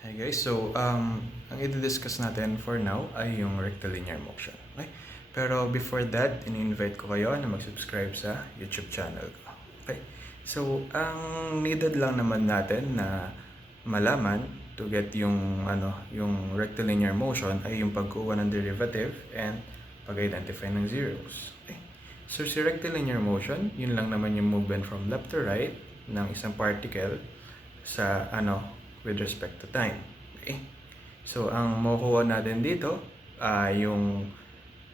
Hi guys, ang i-discuss natin for now ay yung rectilinear motion. Okay? Pero before that, ini-invite ko kayo na mag-subscribe sa YouTube channel ko. Okay? So, ang needed lang naman natin na malaman to get yung rectilinear motion ay yung pagkuha ng derivative and pag-identify ng zeros. Okay? So, si rectilinear motion, yun lang naman yung movement from left to right ng isang particle sa with respect to time. Okay? So, ang makukuha natin dito ay yung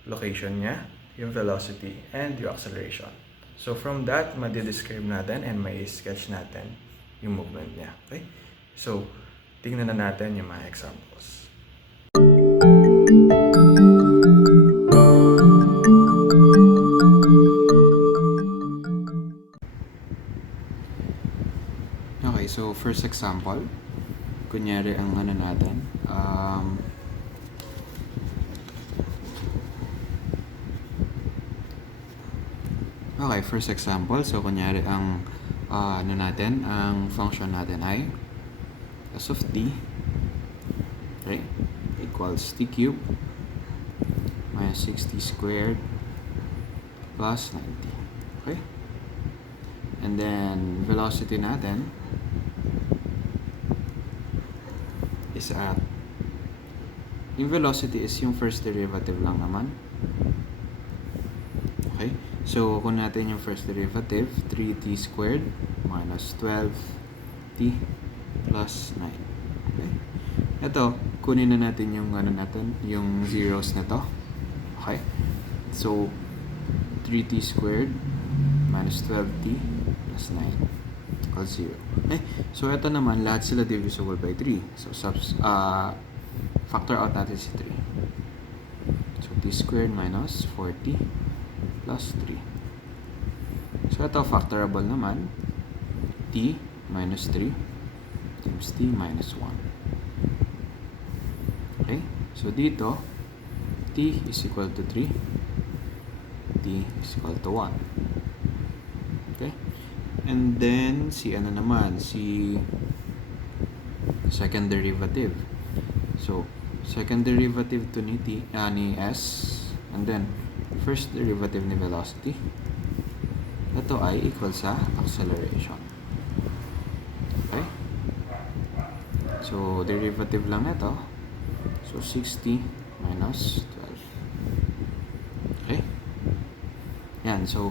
location niya, yung velocity, and yung acceleration. So, from that, madi-describe natin and may sketch natin yung movement niya. Okay? So, tingnan na natin yung mga examples. Okay, so first example, kunyari ang natin, okay, first example, so kunyari ang ang function natin ay s of t, right, equals t cubed minus 60 squared plus 90. Okay? And then, velocity natin is at, yung velocity is yung first derivative lang naman. Okay? So, kung natin yung first derivative, 3t squared minus 12t plus 9. Okay? Ito, kunin na natin yung yung zeros na to. Okay? So, 3t squared minus 12t plus 9 equals 0. Okay? So, ito naman, lahat sila divisible by 3. So, factor out natin si 3. So, t squared minus 4t plus 3. So, ito, factorable naman. t minus 3 times t minus 1. Okay? So, dito, t is equal to 3. T is equal to 1. Okay? And then, si second derivative. So, second derivative to ni s, and then, first derivative ni velocity. Ito ay equal sa acceleration. Okay? So, derivative lang ito. So, 60 minus 12. Okay? Yan. So,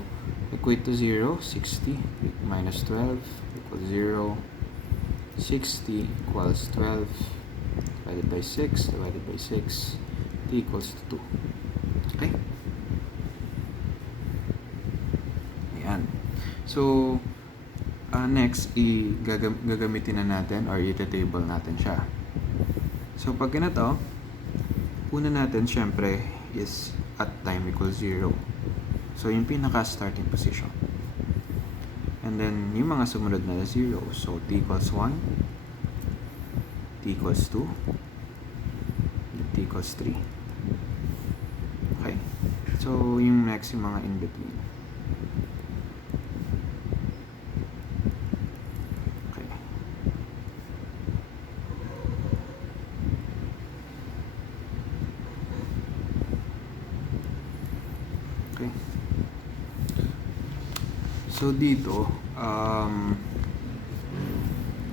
equate to 0. 60 minus 12 equals 0. 60 equals 12 divided by 6 divided by 6. T equals to 2. Okay? Ayan. So, next, gagamitin na natin or ita-table natin siya. So, pag ganito, una natin, syempre, is at time equals 0. So, yung pinaka-starting position. And then, yung mga sumunod na 0. So, t equals 1, t equals 2, t equals 3. Okay? So, yung next, yung mga in-between. Okay. Okay. So, dito,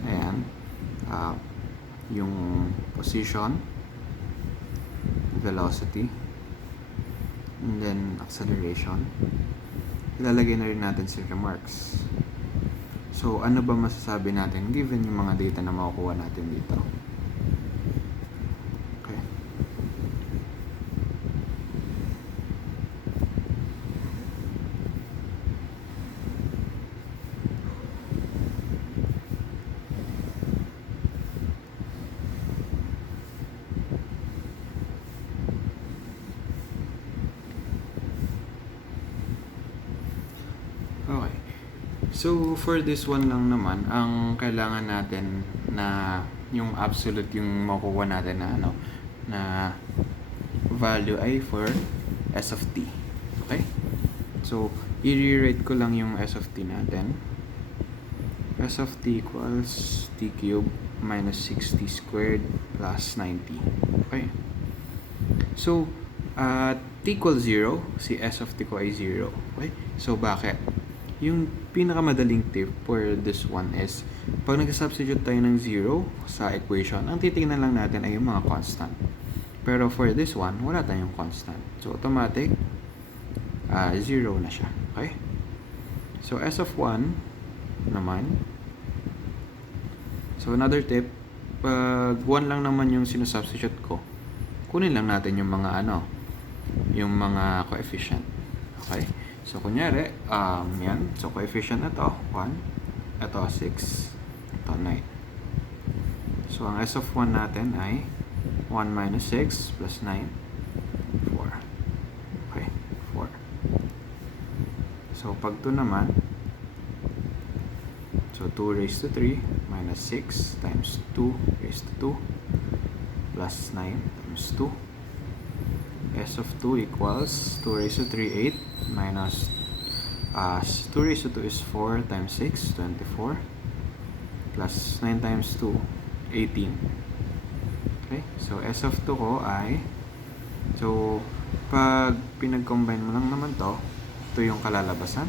ayan, yung position, velocity, and then acceleration, ilalagay na rin natin si remarks. So, ano ba masasabi natin given yung mga data na makukuha natin dito? Okay. Okay. So, for this one lang naman, ang kailangan natin na yung absolute yung makukuha natin na na value ay for s of t. Okay? So, i-rewrite ko lang yung s of t natin. S of t equals t cubed minus 60 squared plus 90. Okay. So, t equals 0, si s of t ko ay 0. Okay? So, bakit? Yung pinakamadaling tip for this one is, pag nag-substitute tayo ng 0 sa equation, ang titingnan lang natin ay yung mga constant. Pero for this one, wala tayong constant. So, automatic, 0 na siya. Okay? So, s of 1 naman. So, another tip, pag 1 lang naman yung sinusubstitute ko, kunin lang natin yung mga yung mga coefficient. Okay? So, kunyari, yan. So, coefficient na to, 1. Ito, 6. Ito, 9. So, ang s of 1 natin ay 1 minus 6 plus 9, 4. Okay, 4. So, pag 2 naman, so 2 raised to 3 minus 6 times 2 raised to 2 plus 9 times 2. S of 2 equals 2 raised to 3, 8 minus 2 raised to 2 is 4 times 6, 24 plus 9 times 2, 18. Okay, so S of 2 ko ay, so pag pinag-combine mo lang naman to, ito yung kalalabasan.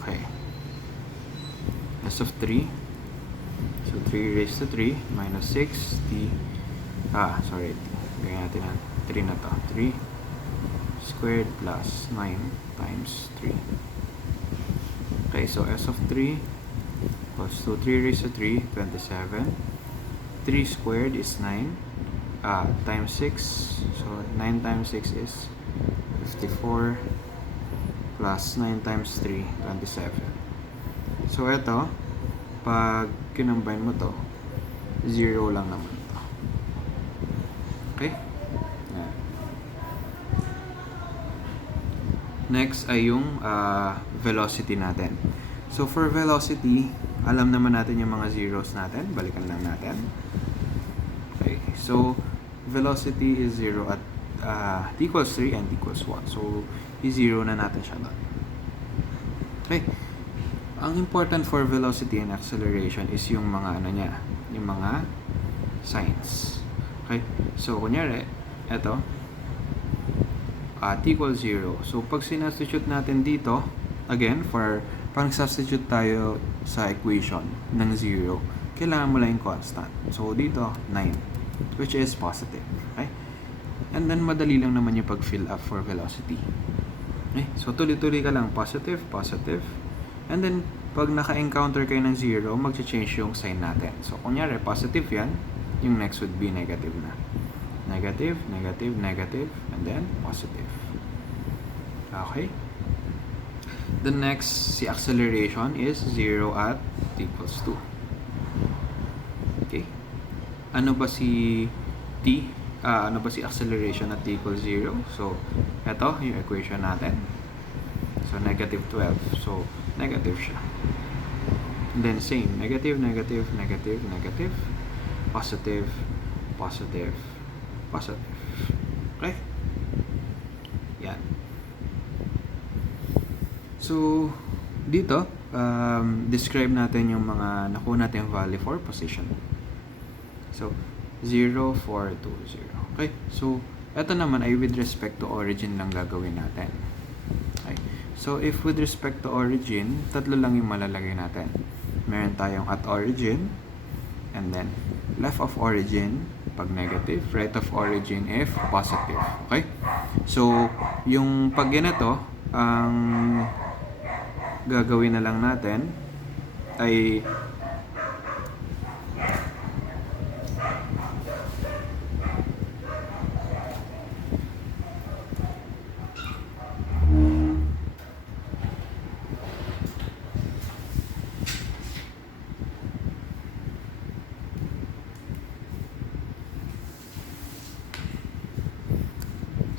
Okay, S of 3, so 3 raised to 3 minus 6 sorry, gawin natin ang 3 na to, 3 squared plus 9 times 3. Okay, so S of 3 equals to 3 raised to 3, 27. 3 squared is 9 times 6, so 9 times 6 is 54 plus 9 times 3, 27. So ito, pag kinambine mo to, 0 lang naman to. Okay? Next ay yung velocity natin. So for velocity, alam naman natin yung mga zeros natin. Balikan lang natin. Okay. So velocity is 0 at t equals 3 and t equals 1. So i-0 na natin siya doon. Okay. Ang important for velocity and acceleration is yung mga niya, yung mga signs. Okay. So kunyari, eto, t equals 0. So, pag sinubstitute natin dito, again, pag substitute tayo sa equation ng 0, kailangan mo lang yung constant. So, dito, 9, which is positive. Okay? And then, madali lang naman yung pag-fill up for velocity. Okay? So, tuloy-tuloy ka lang, positive, positive. And then, pag naka-encounter kayo ng 0, mag-change yung sign natin. So, kunyari, positive yan, yung next would be negative na. Negative, negative, negative, and then positive. Okay? The next, si acceleration is 0 at t equals 2. Okay? Ano ba si t? Ano ba si acceleration at t equals 0? So, eto yung equation natin. So, negative 12. So, negative siya. And then same, negative, negative, negative, negative, positive, positive, positive. Okay? Yan. So, dito, describe natin yung mga nakuha natin value for position. So, 0, 4, 2, 0. Okay? So, ito naman ay with respect to origin lang gagawin natin. Okay? So, if with respect to origin, tatlo lang yung malalagay natin. Meron tayong at origin, and then left of origin pag negative, right of origin if positive. Okay? So, yung pag ganito, ang gagawin na lang natin ay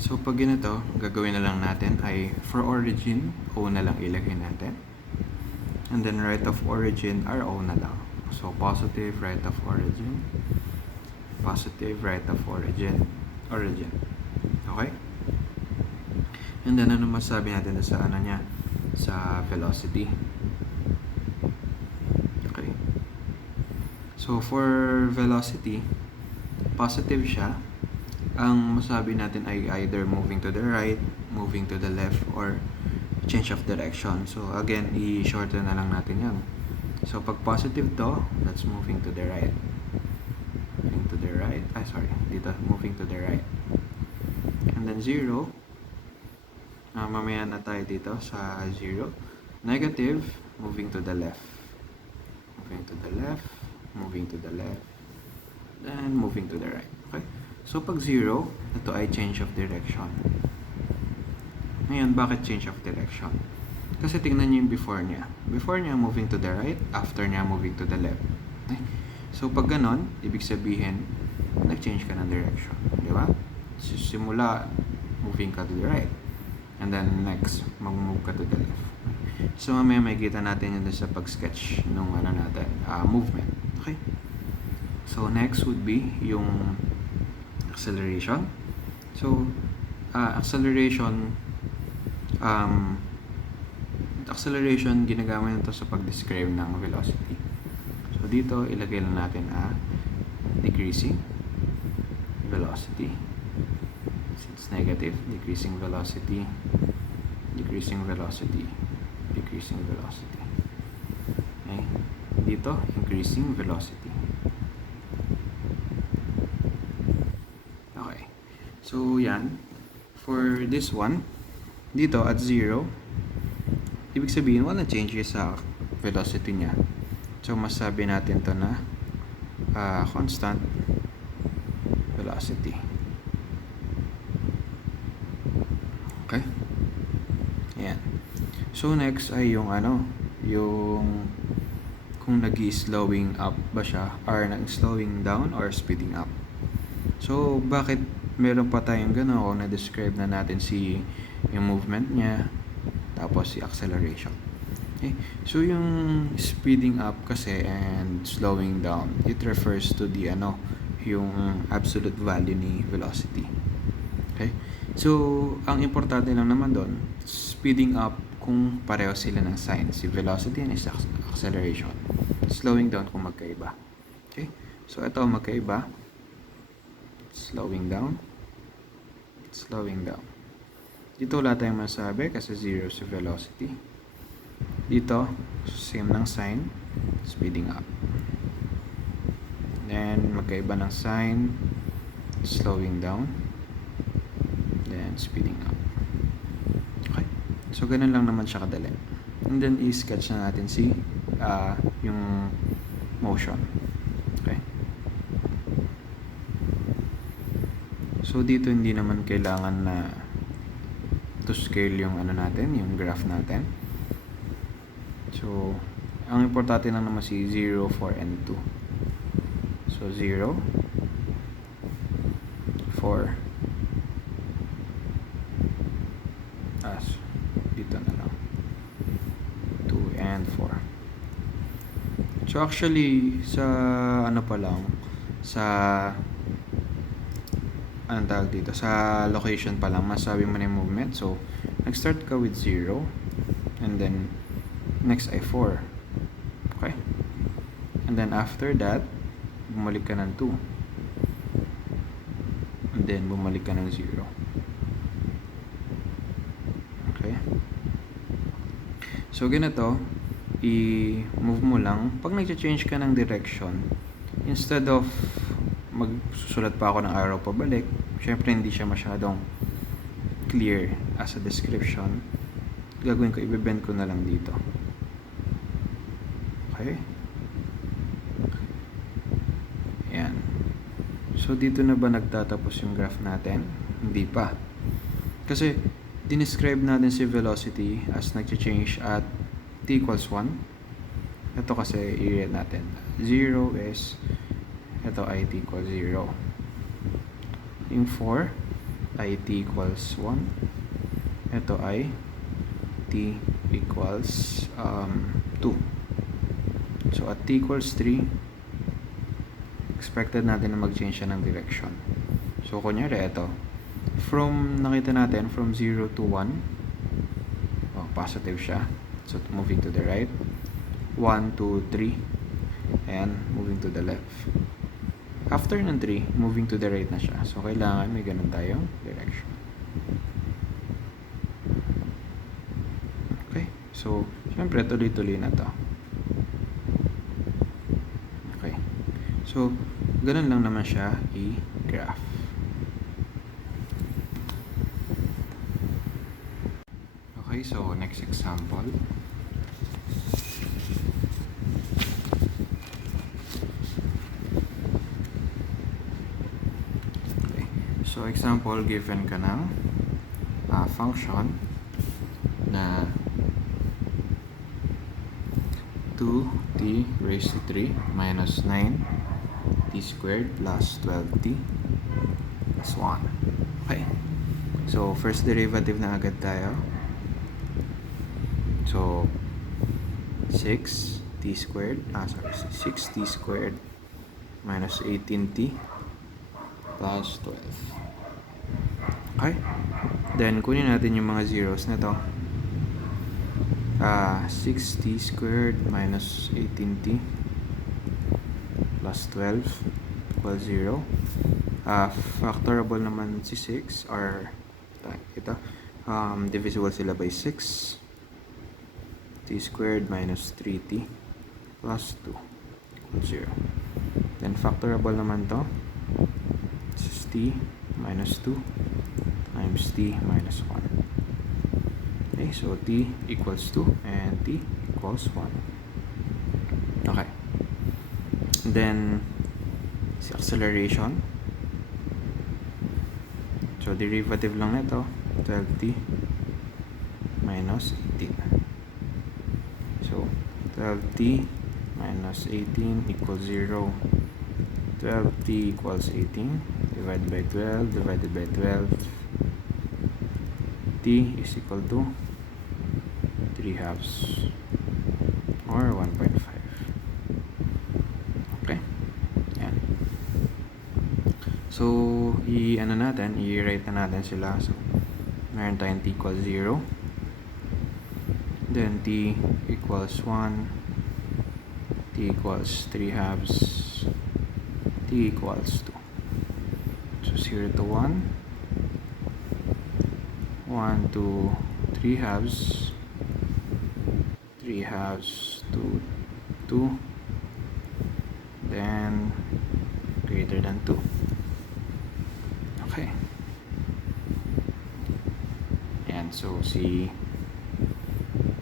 so pag ganito, gagawin na lang natin ay for origin, O na lang ilagay natin. And then right of origin, RO na lang. So positive right of origin, positive right of origin, origin. Okay? And then ano masabi natin sa ano niya? Sa velocity. Okay. So, for velocity, positive siya. Ang masabi natin ay either moving to the right, moving to the left, or change of direction. So, again, i-shorten na lang natin yan. So, pag positive to, that's moving to the right. Moving to the right. Dito, moving to the right. And then 0, mamaya na tayo dito sa 0. Negative, moving to the left. Moving to the left, moving to the left, then moving to the right. Okay? So, pag 0, ito ay change of direction. Ngayon, bakit change of direction? Kasi tingnan nyo yung before niya. Before niya, moving to the right. After niya, moving to the left. Okay? So, pag ganon, ibig sabihin, nag-change ka ng direction. Di ba? Simula, moving ka to the right. And then, next, mag-move ka to the left. So, mamaya may kita natin yun sa pag-sketch nung movement. Okay? So, next would be yung acceleration. So, acceleration, ginagamit nito sa pag-describe ng velocity. So, dito, ilagay lang natin decreasing velocity. It's negative, decreasing velocity, decreasing velocity, decreasing velocity. Okay? Dito, increasing velocity. Okay. So, yan. For this one, dito at 0, ibig sabihin, wala changes sa velocity niya. So, masabi natin to na constant velocity. Okay? Ayan. So, next ay yung yung kung nag-slowing up ba siya, or nag-slowing down, or speeding up. So, bakit meron pa tayong gano'n kung na-describe na natin yung movement niya, tapos si acceleration. Okay? So, yung speeding up kasi and slowing down, it refers to the yung absolute value ni velocity. Okay? So, ang importante lang naman doon, speeding up kung pareho sila ng sign. Si velocity and is acceleration. Slowing down kung magkaiba. Okay? So, ito magkaiba. Slowing down. Slowing down. Dito wala tayong masabi kasi 0 si velocity. Dito, same ng sign. Speeding up. Then, magkaiba ng sign. Slowing down. Then, speeding up. Okay. So, ganun lang naman siya kadali. And then, i-sketch na natin yung motion. Okay. So, dito hindi naman kailangan na to scale yung yung graph natin. So, ang importante lang naman 0, 4, and 2. So, 0, 4, dito na lang, 2 and 4. So, actually, sa sa location pa lang, masabi mo na yung movement. So, nag-start ka with 0, and then, next ay 4. Okay? And then, after that, bumalik ka ng 2. And then, bumalik ka ng 0. Okay? So, ganito, i-move mo lang. Pag nag-change ka ng direction, instead of magsusulat pa ako ng arrow pabalik, syempre hindi siya masyadong clear as a description. Gagawin ko, i-bend ko na lang dito. Okay? Ayan. So, dito na ba nagtatapos yung graph natin? Hindi pa. Kasi, dinescribe natin si velocity as nag-change at t equals 1. Ito kasi, i-read natin. 0 is, ito ay t equals 0. Yung 4 ay t equals 1. Ito ay t equals 2. So, at t equals 3, expected natin na mag-change siya ng direction. So, kunyari, ito. Nakita natin, from 0 to 1, positive siya. So, moving to the right. 1, 2, 3. Ayan, moving to the left. After ng 3, moving to the right na siya. So, kailangan may ganun tayong direction. Okay. So, syempre, tuloy-tuloy na to. Okay. So, ganun lang naman siya i-graph. Okay, so next example. Okay. So, example, given ka ng function na 2t raised to 3 minus 9t squared plus 12t plus 1. Okay. So, first derivative na agad tayo. So, 6t squared, 6t squared minus 18t plus 12. Okay. Then, kunin natin yung mga zeros na to. 6t squared minus 18t plus 12 equals 0. Factorable naman si 6 or ito. Divisible sila by 6. T squared minus 3t plus 2 equals 0. Then factorable naman to. This is t minus 2 times t minus 1. Okay, so t equals 2 and t equals 1. Okay. Then, si acceleration. So, derivative lang nito. 12t minus 18. So, 12t minus 18 equals 0. 12t equals 18 divided by 12 divided by 12. T is equal to 3 halves or 1.5. Okay. Yan. So, i-write na natin sila. So, meron tayong t equals 0. Then, t equals 1. T equals 3 halves. T equals 2. So, 0 to 1. 1 to 3 halves. 3 halves to 2. Then, greater than 2. Okay. And so, si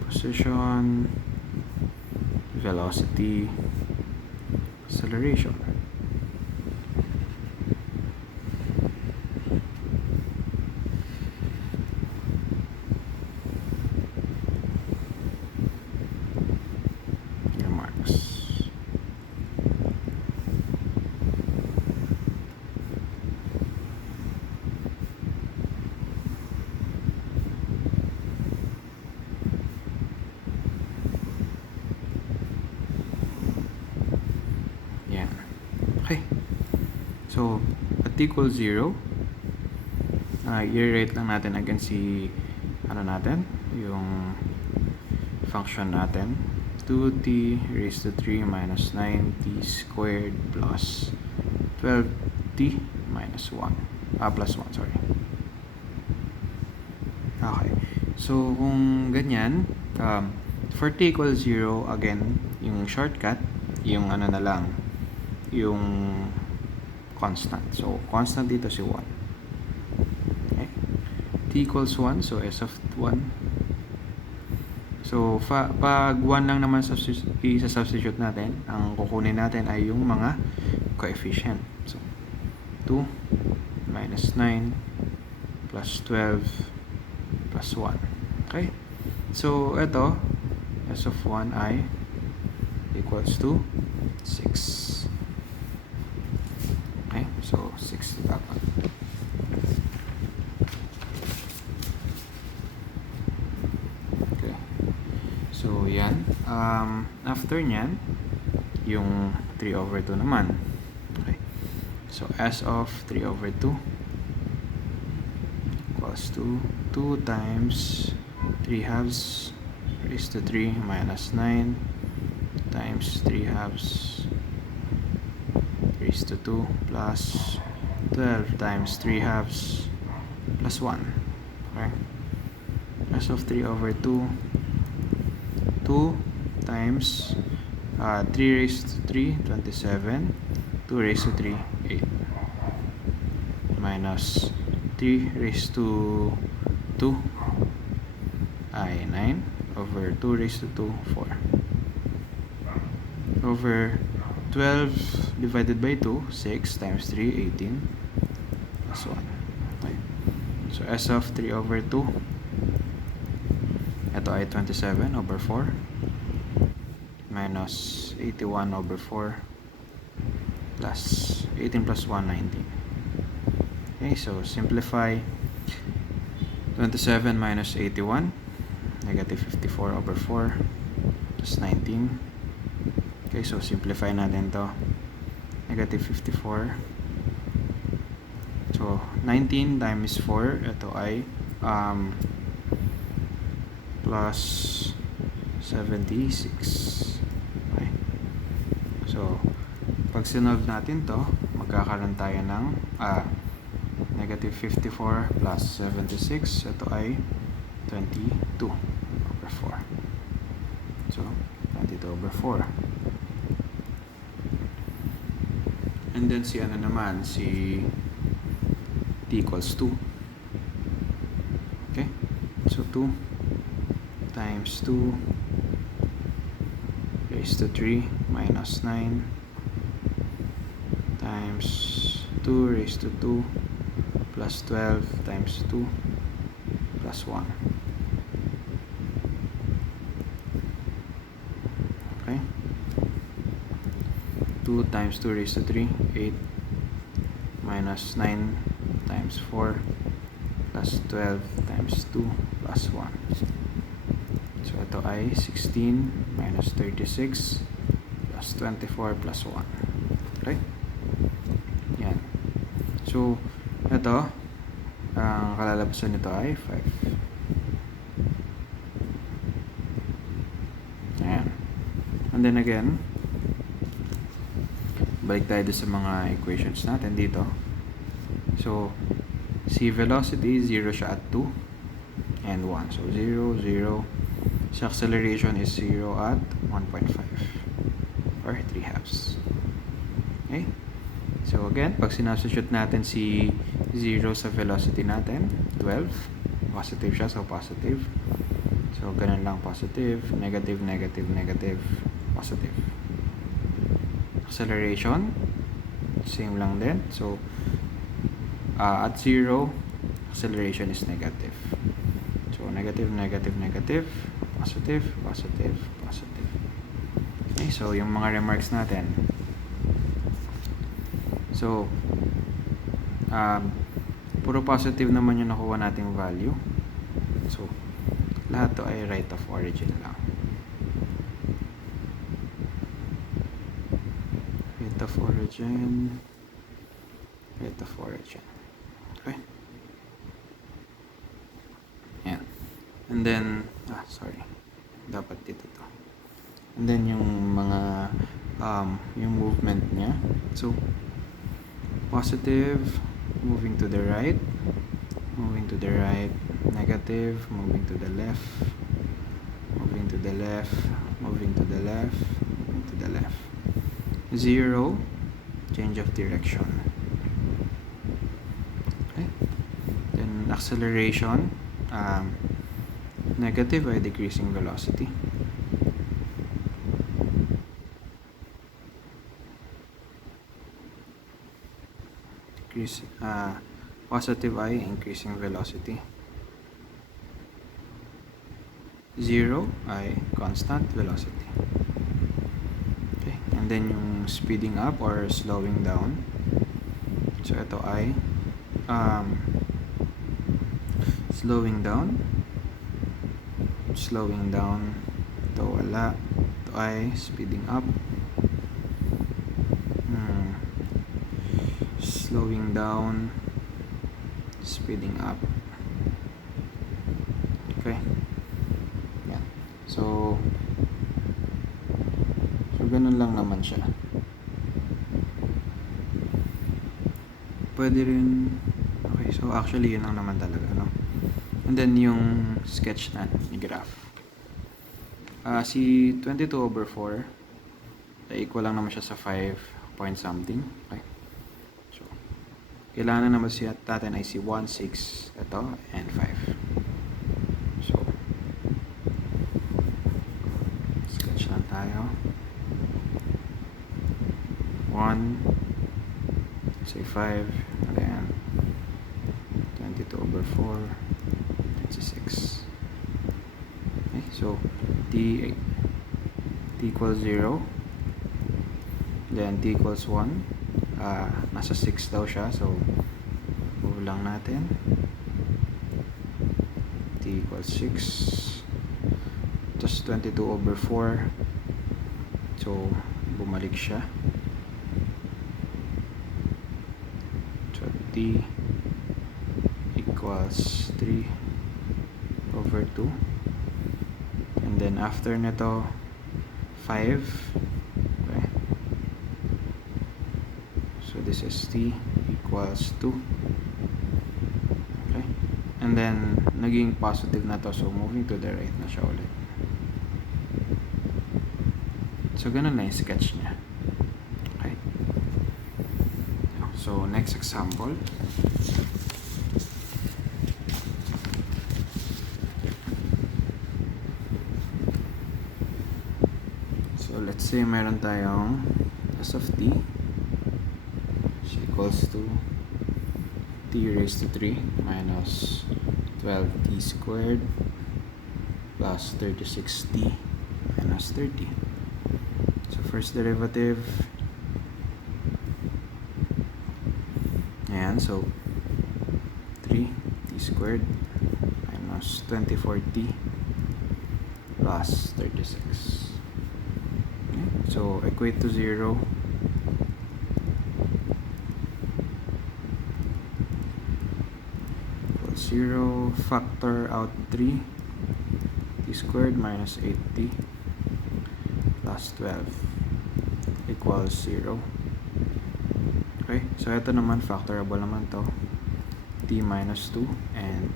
position, velocity, acceleration. Your marks. Yan. Okay. So, at t equals 0, i-rewrite lang natin again si yung function natin. 2t raised to 3 minus 9t squared plus 12t minus 1. Plus 1, sorry. Okay. So, kung ganyan, for t equals 0, again, yung shortcut, yung na lang, yung constant. So, constant dito si 1. Okay. T equals 1, so s of 1. So, pag 1 lang naman i-substitute natin, ang kukunin natin ay yung mga coefficient. So, 2 minus 9 plus 12 plus 1. Okay? So, ito, s of 1 ay equals to 6. Okay? So, 6 dapat. Okay. So, yan. After nyan, yung 3 over 2 naman. Okay. So, s of 3 over 2 equals to 2 times 3 halves raised to 3 minus 9 times 3 halves raised to 2 plus 12 times 3 halves plus 1. Okay? As of 3 over 2, 2 times 3 raised to 3, 27. 2 raised to 3, 8. Minus 3 raised to 2 ay 9 over 2 raised to 2, 4. Over 12 divided by 2, 6 times 3, 18 plus 1. Okay. So as of 3 over 2, ito ay 27 over 4 minus 81 over 4 plus 18 plus 1, 19. Okay, so simplify 27 minus 81, negative 54 over 4 plus 19. Okay, so simplify natin to. Negative 54. So 19 times 4, ito ay plus 76. Okay. So pag sinolve natin to, magkakaroon tayo ng negative 54 plus 76. Ito ay 22 over 4. So 22 over 4. And then si ano naman, si t equals 2. Okay, so 2 times 2 raised to 3 minus 9 times 2 raised to 2 plus 12 times 2 plus 1. Okay, 2 times 2 raised to 3, 8 minus 9 times 4 plus 12 times 2 plus 1. So ito ay 16 minus 36 plus 24 plus 1. Okay? Yan. So ito, ang kalalabasan nito ay 5. Ayan. And then again, balik tayo sa mga equations natin dito. So si velocity, 0 siya at 2 and 1. So 0, 0. Si acceleration is 0 at 1.5 or 3 halves. Okay? So again, pag sinasubstitute natin si 0 sa velocity natin, 12. Positive siya, so positive. So ganun lang, positive, negative, negative, negative, positive. Acceleration, same lang din. So at 0, acceleration is negative. So negative, negative, negative, positive, positive, positive. Okay, so yung mga remarks natin. So puro positive naman yung nakuha nating value. So lahat to ay right of origin lang. Right of origin. Right of origin. Okay. Yan. And then, sorry. Dapat dito to. And then yung mga, yung movement niya. So, positive, moving to the right, moving to the right, negative, moving to the left, moving to the left, moving to the left, moving to the left. 0, change of direction. Okay. Then acceleration, negative ay decreasing velocity. Positive ay increasing velocity. 0 ay constant velocity. Okay. And then yung speeding up or slowing down. So ito ay slowing down. Slowing down. Ito wala. Ito ay speeding up. Slowing down, speeding up. Okay. Yan. So ganun lang naman siya. pwede rin, okay, so actually yun lang naman talaga, no? And then yung sketch na, yung graph. Si 22/4, equal lang naman siya sa 5 point something. Okay. So, kailangan naman siya natin ay si 1, 6, ito, and 5. So, sketch lang tayo. 1, say 5, and then 22/4, 26. Okay, so t equals 0, then t equals 1. Nasa 6 daw siya, so move lang natin. T equals 6, tapos 22/4, so bumalik siya. So t equals 3/2, and then after nito 5. Okay, so this is t equals 2. Okay, and then naging positive na to, so moving to the right na siya ulit. So ganun na yung sketch niya. Okay, so next example. So let's say meron tayong s of t is equals to t raised to 3 minus 12t squared plus 36t minus 30. So first derivative, ayan, so 3t squared minus 24t plus 36. Okay, so equate to 0. Equals 0. Factor out 3. T squared minus 8t plus 12 equals 0. Okay, so ito naman factorable naman to. T minus 2 and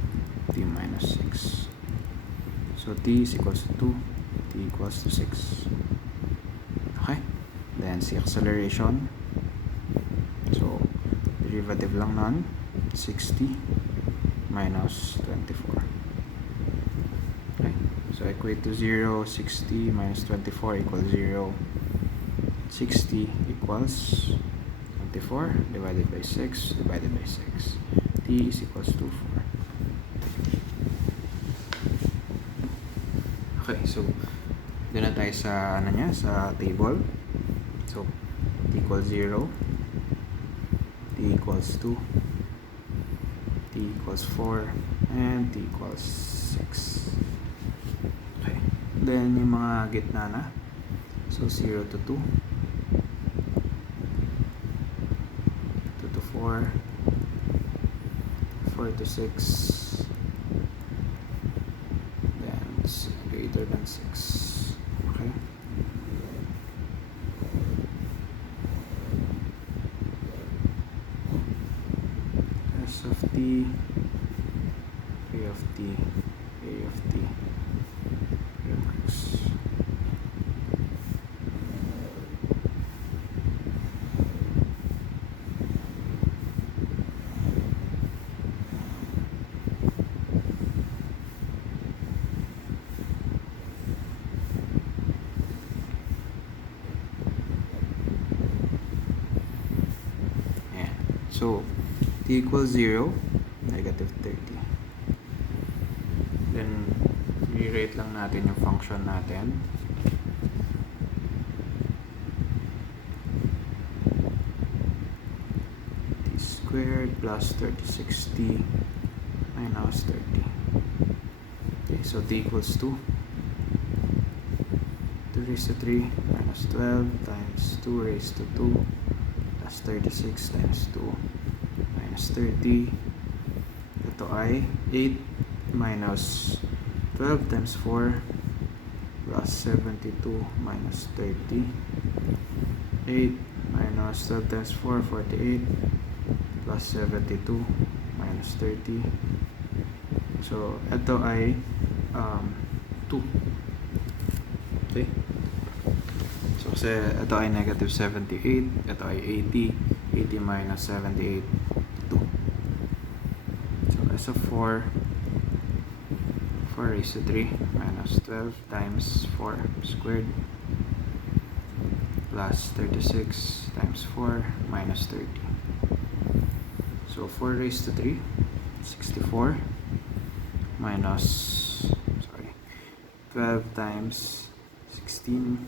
t minus 6. So t is equals to 2, t equals to 6. Okay, then si acceleration, so derivative lang nun, 60 minus 24. Okay, so equate to 0. 60 minus 24 equals 0. 60 equals 24 divided by 6 divided by 6. T is equals to 4. Okay, so doon na tayo sa ano niya, sa table. So t equals 0, t equals 2, t equals 4, and t equals 6. Okay, then yung mga gitna na, so 0 to 2, 2 to 4, 4 to 6, then greater than 6. Okay, s of t, a of t, a of t, a of x. So t equals 0, negative 30. Then re-rate lang natin yung function natin. T squared plus 36t minus 30. Okay, so t equals 2. 2 raised to 3 minus 12 times 2 raised to 2 plus 36 times 2 minus 30. Ito ay 8 minus 12 times 4 plus 72 minus 30. 8 minus 12 times 4, 48 plus 72 minus 30. So, ito ay 2. Okay? So, kasi ito ay negative 78, ito ay 80. 80 minus 78, 2. So, as of 4 raised to 3 minus 12 times 4 squared plus 36 times 4 minus 30. So 4 raised to 3, 64 minus 12 times 16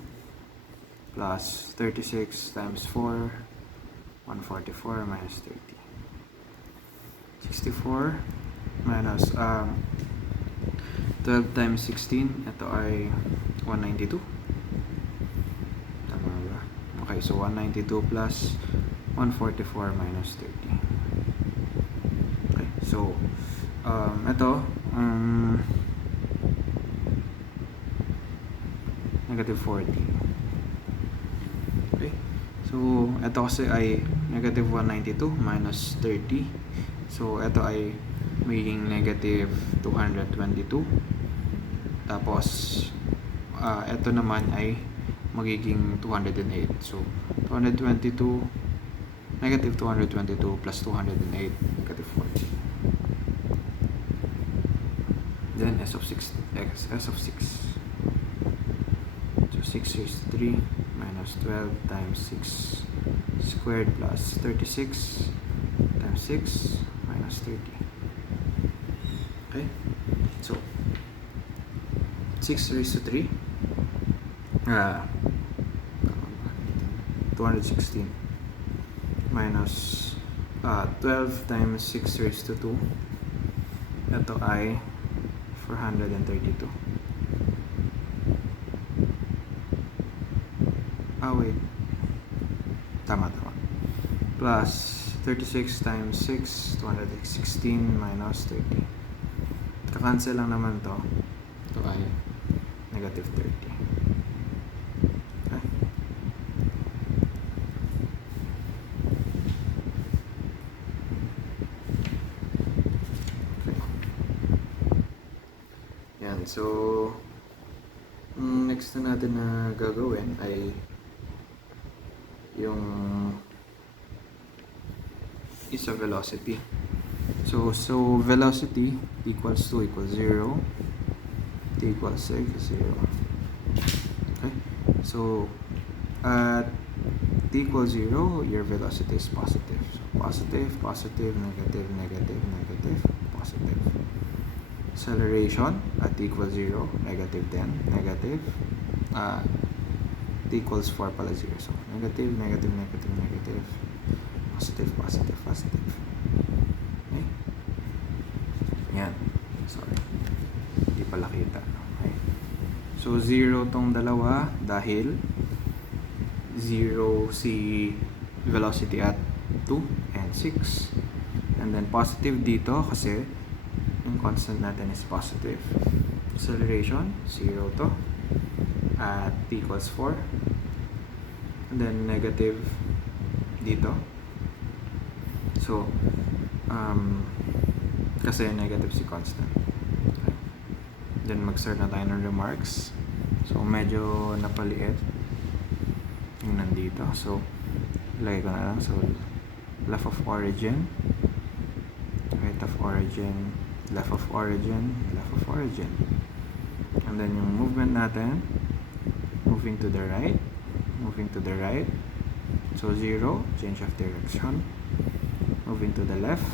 plus 36 times 4, 144 minus 30. 64 minus 12 times 16, ito ay 192. Tama ba? Okay, so 192 plus 144 minus 30. Okay, so ito negative 40. Okay, so ito kasi ay negative 192 minus 30. So ito ay magiging negative 222. Tapos ito naman ay magiging 208. So 222 negative 222 plus 208 negative 40. Then s of 6 s of 6. So 6 raised to 3 minus 12 times 6 squared plus 36 times 6 minus 30. Okay, so 6 raised to 3 216 minus 12 times 6 raised to 2, ito ay 432. Wait, tama plus 36 times 6, 216 minus 30. Kakancel lang naman to. Ito ay negative 30. Okay. Yan, so next na natin na gagawin ay yung isa velocity. So velocity equals 2 equals 0, t equals 6 0. Okay, so at t equals 0, your velocity is positive. So positive, positive, negative, negative, negative, positive. Acceleration at t equals 0, negative 10, negative, t equals 4 pala 0. So negative, negative, negative, negative, positive, positive, positive. Okay? Yan. Sorry. Hindi pala kita. Okay. So 0 tong dalawa dahil 0 si velocity at 2 and 6. And then positive dito kasi yung constant natin is positive. Acceleration, 0 to. At t equals 4. And then negative dito. So, kasi negative si constant. Okay. Then mag-start na tayo ng remarks. So, medyo napaliit yung nandito. So, ilagay ko na lang. So, left of origin, right of origin, left of origin, left of origin. And then yung movement natin, moving to the right, moving to the right. So 0, change of direction. Moving to the left,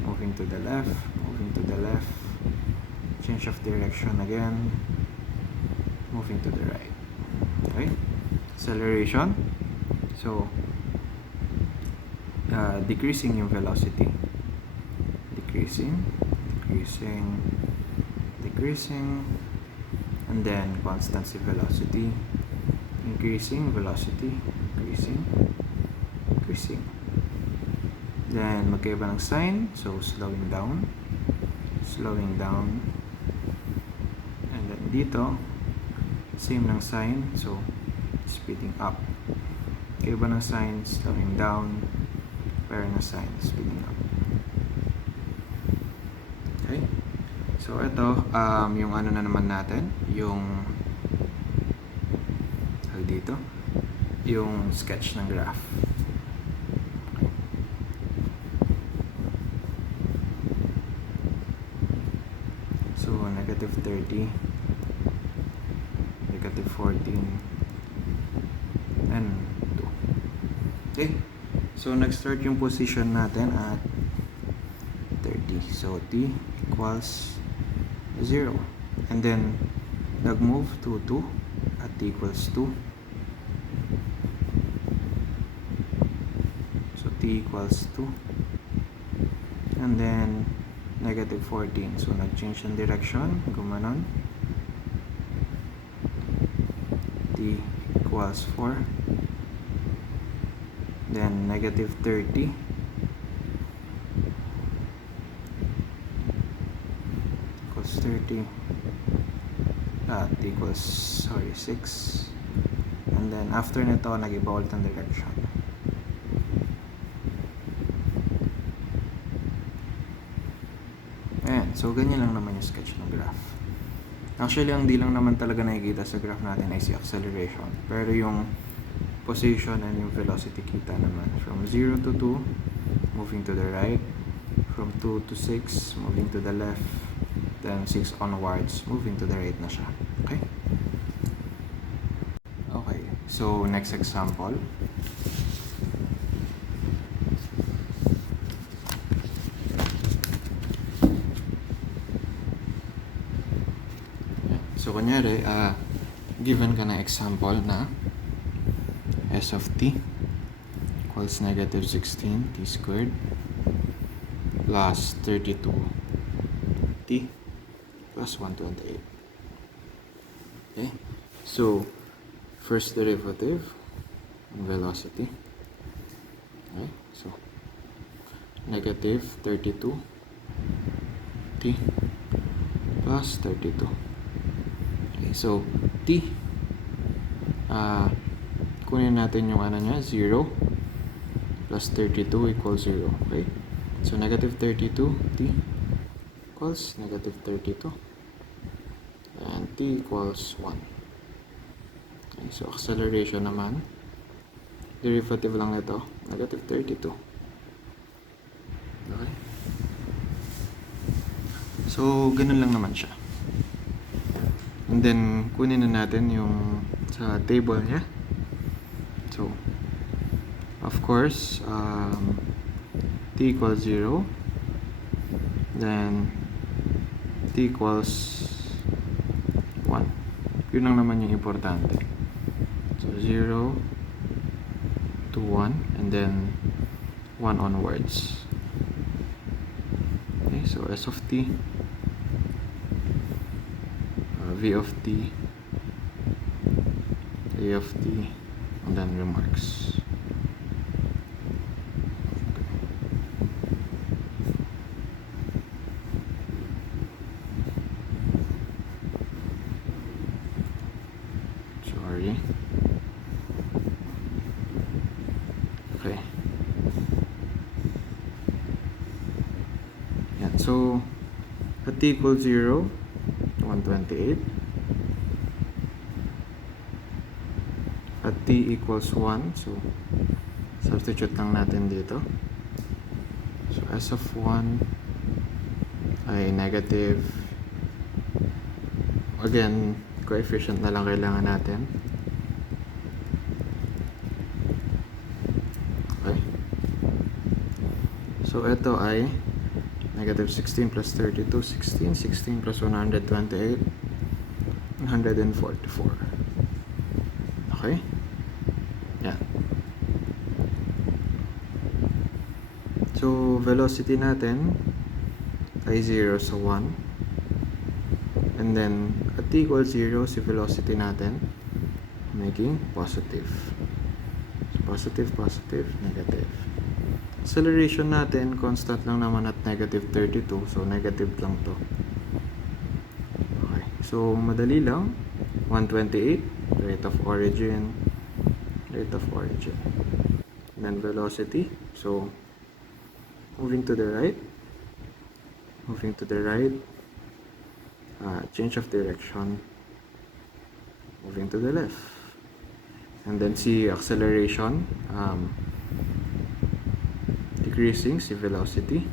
moving to the left, moving to the left. Change of direction again. Moving to the right. Okay? Acceleration. So decreasing yung velocity. Decreasing, decreasing, decreasing. And then constancy velocity, increasing velocity, increasing, increasing. Then magkaiba ng sign, so slowing down, and then dito same ng sign, so speeding up. Magkaiba ng sign, slowing down, pairing of sign, speeding up. Okay? So, ito, yung ano na naman natin, yung dito, yung sketch ng graph. Okay. So, negative 30, negative 14, and 2. Okay? So, nag-start yung position natin at 30. So, t equals 0. And then, nag-move to 2 at t equals 2. So, t equals 2. And then, negative 14. So, nag-change yung direction. Gumanon. T equals 4. Then, negative 30. Equals 30. T equals, 6. And then, after nito, nag-iba ulit ang direction. Ayan. So, ganyan lang naman yung sketch ng graph. Actually, ang di lang naman talaga nakikita sa graph natin ay si acceleration. Pero yung position and yung velocity kita naman. From 0 to 2, moving to the right. From 2 to 6, moving to the left. Then 6 onwards, moving to the right na siya. Okay? Okay. So, next example. So, kunyari, given ka na example na s of t equals negative 16 t squared plus 32 t plus 128. Okay? So, first derivative, velocity. Okay? So, negative 32 t plus 32. Okay, so t, kunin natin yung ano niya, 0 plus 32 equals 0. Okay? So, negative 32 t equals negative 32 and t equals 1. Okay, so acceleration naman, derivative lang ito, negative 32. Okay? So, ganun lang naman siya. And then, kunin na natin yung sa table niya. So, of course, t equals 0. Then, t equals 1. Yun lang naman yung importante. So, 0 to 1. And then, 1 onwards. Okay, so s of t, v of t, a of t, and then remarks. Sorry. Okay. Yan. So, at t equals 0, 128. At t equals 1, so substitute lang natin dito. So s of 1 ay negative, again, coefficient na lang kailangan natin. Okay. So ito ay negative 16 plus 32, 16, 16 plus 128, 144. Okay? Yan. So, velocity natin ay 0 sa 1. And then, at t equals 0, si velocity natin making positive. So, positive, positive, negative. Acceleration natin, constant lang naman at negative 32. So, negative lang to. Okay. So, madali lang. 128, rate of origin. And then velocity. So, moving to the right, moving to the right, change of direction, moving to the left, and then see acceleration, decreasing C velocity,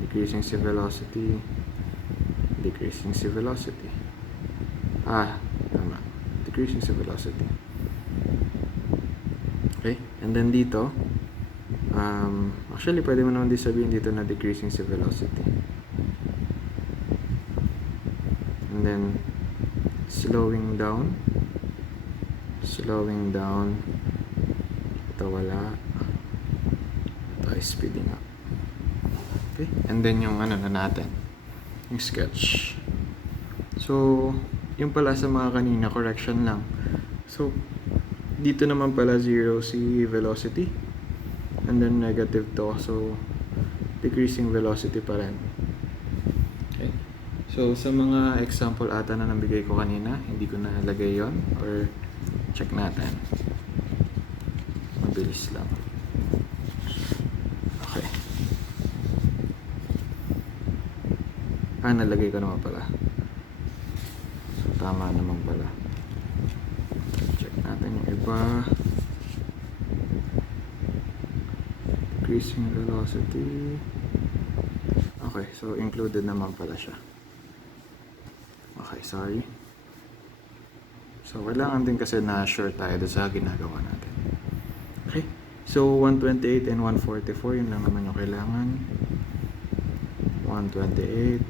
decreasing C velocity, decreasing C velocity. Tama. Decreasing C velocity. Okay, and then dito, actually pwede mo naman din sabihin dito na decreasing C velocity. And then slowing down, ito wala, ito ay speeding up. Okay, and then yung ano na natin, yung sketch. So yung pala sa mga kanina, correction lang. So dito naman pala 0 C velocity, and then negative to, so decreasing velocity pa rin. Okay, so sa mga example ata na nabigay ko kanina, hindi ko na nalagay yon, or check natin, mabilis lang. Okay, nalagay ko naman pala, so tama naman pala. Check natin yung iba. Decreasing velocity. Okay, so included naman pala siya. Okay, sorry. So kailangan din kasi na sure tayo sa ginagawa natin. Okay, so 128 and 144, yun lang naman yung kailangan. 128,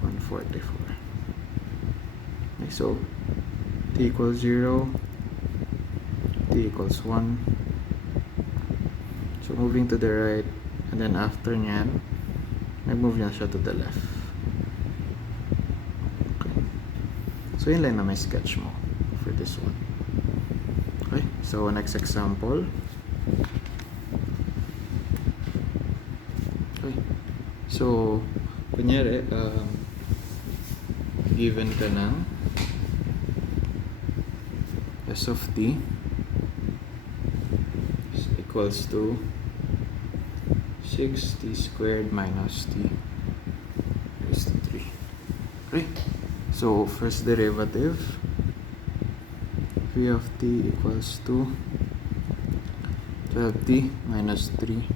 144. Okay, so t equals 0, t equals 1. So moving to the right, and then after nyan, nag-move na siya to the left. Okay, so yun lang na may sketch mo for this one. Okay, so next example. Okay, so kunyari, given ka ng s of t is equals to 6t squared minus t raised to 3. Okay, so first derivative, v of t equals to 12t minus 3t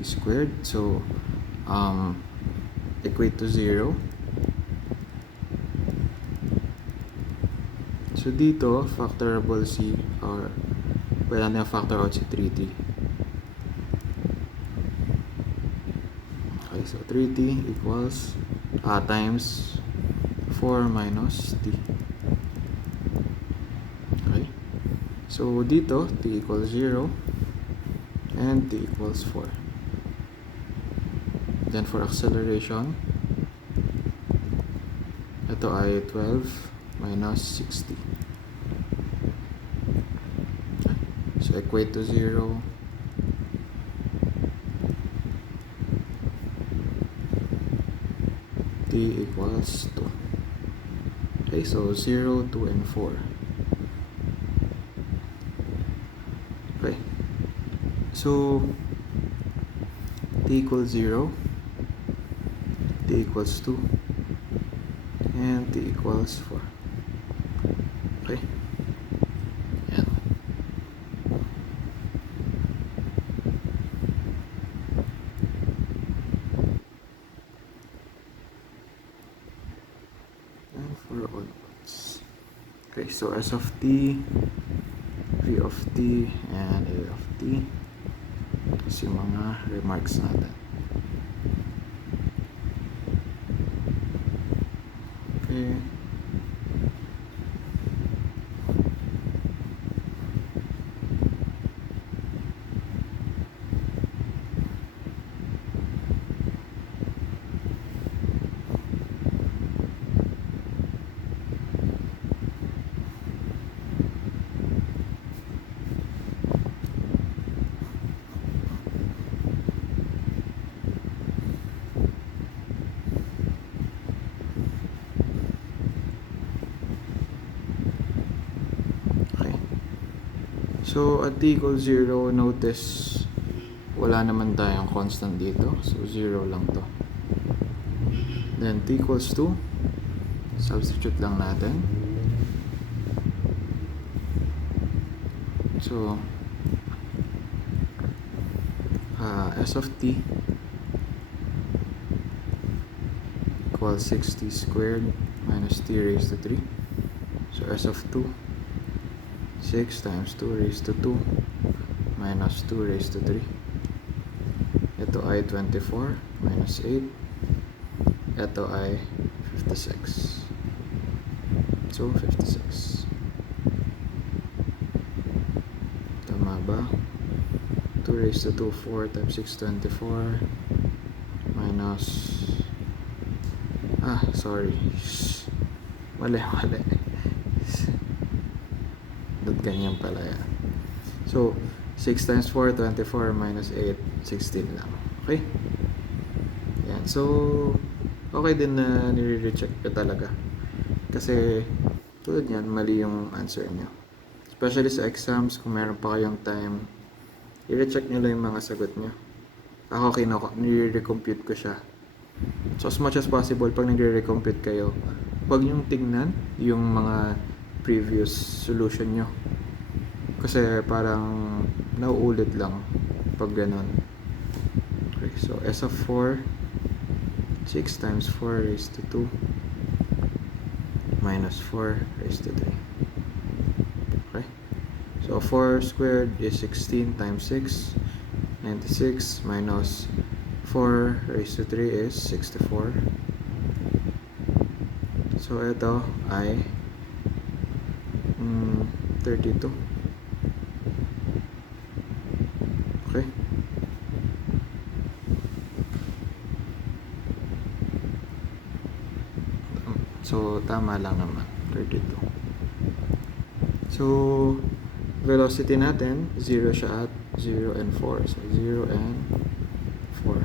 squared, so equate to 0. So dito factorable c, or pwede natin factor out si 3t. Okay, so 3t equals times 4 minus t. Okay, so dito t equals 0 and t equals 4. Then for acceleration, ito ay 12 minus 60. Okay, so equate to 0. T equals 2. Okay, so 0, 2, and 4. Okay, so t equals 0, t equals 2, and t equals 4. Okay, yan. And for all ones. Okay, so S of t, V of t, and A of t. Kasi yung mga remarks natin. Okay. So at t equals 0, notice wala naman tayong constant dito, so 0 lang to. Then t equals 2, substitute lang natin. So s of t equals 6t squared minus t raised to 3. So s of 2, 6 times 2 raised to 2 minus 2 raised to 3. Ito ay 24 minus 8. Ito ay 56. So 56. Tama ba? 2 raised to 2, 4 times 6, 24 minus sorry, mali ganyan pala yan. So 6 times 4, 24 minus 8, 16 lang. Okay? Yan. So okay din na nire-recheck ko talaga, kasi tulad yan, mali yung answer nyo. Especially sa exams, kung meron pa kayong time, i-recheck nyo lang yung mga sagot nyo. Ako nire-recompute ko siya. So as much as possible, pag nagre-recompute kayo, huwag nyong tingnan yung mga previous solution nyo, kasi parang nauulit lang pag ganun. Okay, so s of 4, 6 times 4 raised to 2 minus 4 raised to 3. Okay, so 4 squared is 16 times 6, 96 minus 4 raised to 3 is 64. So ito ay 32. Okay. So tama lang naman, 32. So velocity natin, 0 siya at 0 and 4. So 0 and 4.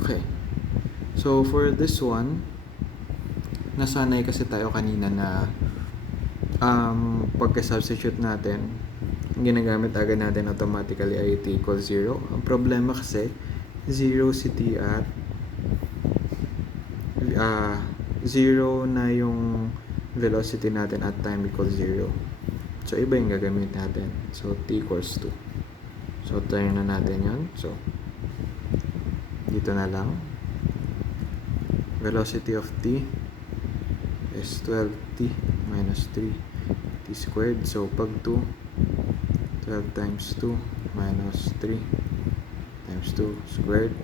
Okay. So for this one, nasanay kasi tayo kanina na pagka-substitute natin, ginagamit agad natin automatically ay t equals 0. Ang problema kasi 0 si t at 0 na yung velocity natin at time equals 0. So iba yung gagamit natin. So t equals 2. So turn na natin yon. So dito na lang, velocity of t is 12t minus 3t squared. So pag 2, 12 times 2 minus 3 times 2 squared.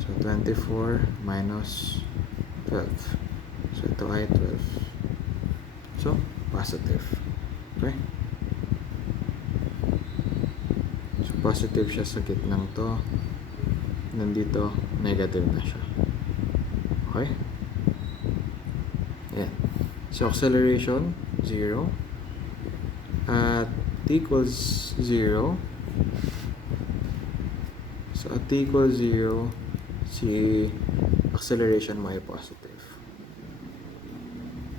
So 24 minus 12. So ito ay 12. So positive. Okay? So positive siya sa gitnang to. Nandito, negative na siya. Okay? Yan. So acceleration, 0. At t equals 0. So at t equals 0, si acceleration mo ay positive.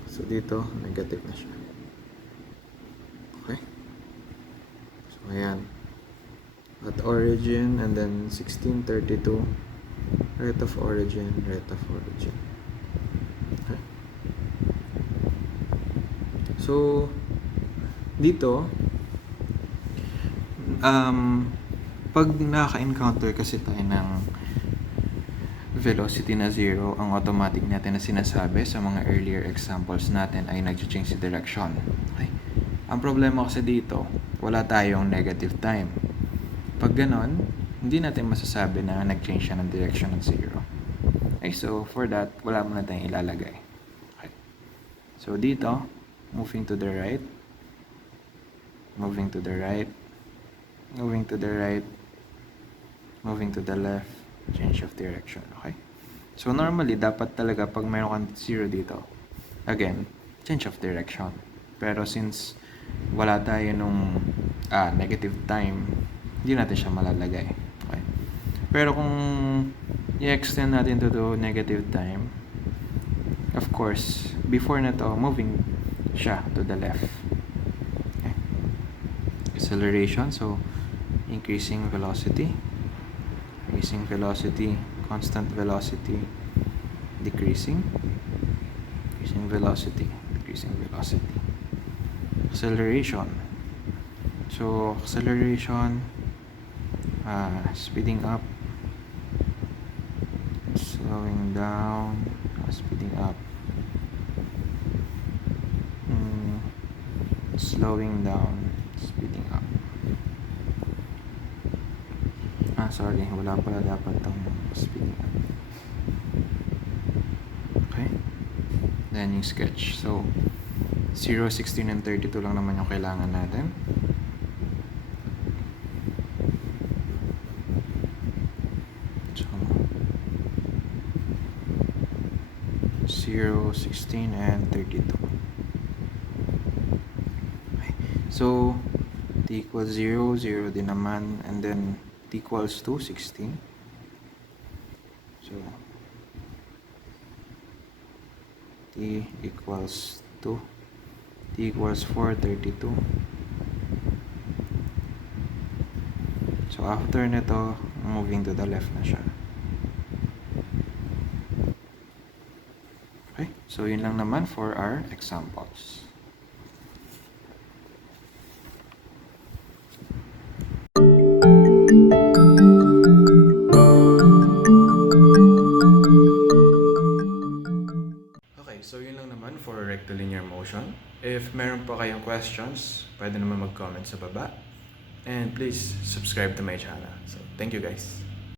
So dito, negative na siya. Okay? So ayan. At origin, and then 1632, right of origin, right of origin. Okay. So dito, pag nakaka-encounter kasi tayo ng velocity na 0, ang automatic natin na sinasabi sa mga earlier examples natin ay nag-change si direction. Okay. Ang problema kasi dito, wala tayong negative time. Pag ganon, hindi natin masasabi na nag-change siya ng direction ng 0. Okay, so for that, wala muna tayong ilalagay. Okay. So dito, moving to the right, moving to the right, moving to the right, moving to the left, change of direction. Okay. So normally, dapat talaga pag mayroon kang 0 dito, again, change of direction. Pero since wala tayo nung negative time, hindi natin siya malalagay. Okay. Pero kung i-extend natin to negative time, of course, before na to, moving siya to the left. Okay. acceleration, so increasing velocity, constant velocity, decreasing velocity, acceleration. So acceleration, speeding up, slowing down, speeding up, slowing down, speeding up. Sorry, wala pala dapat tong speeding up. Okay, then yung sketch. So 0, 16, and 32 lang naman yung kailangan natin. So 0, 16, and 32. Okay. So t equals 0, 0 din naman, and then t equals 2, 16. So t equals 2, t equals 4, 32. So after nito, moving to the left na siya. Okay, so yun lang naman for our examples. Okay, so yun lang naman for rectilinear motion. If meron pa kayong questions, pwede naman mag-comment sa baba. And please subscribe to my channel. So thank you guys.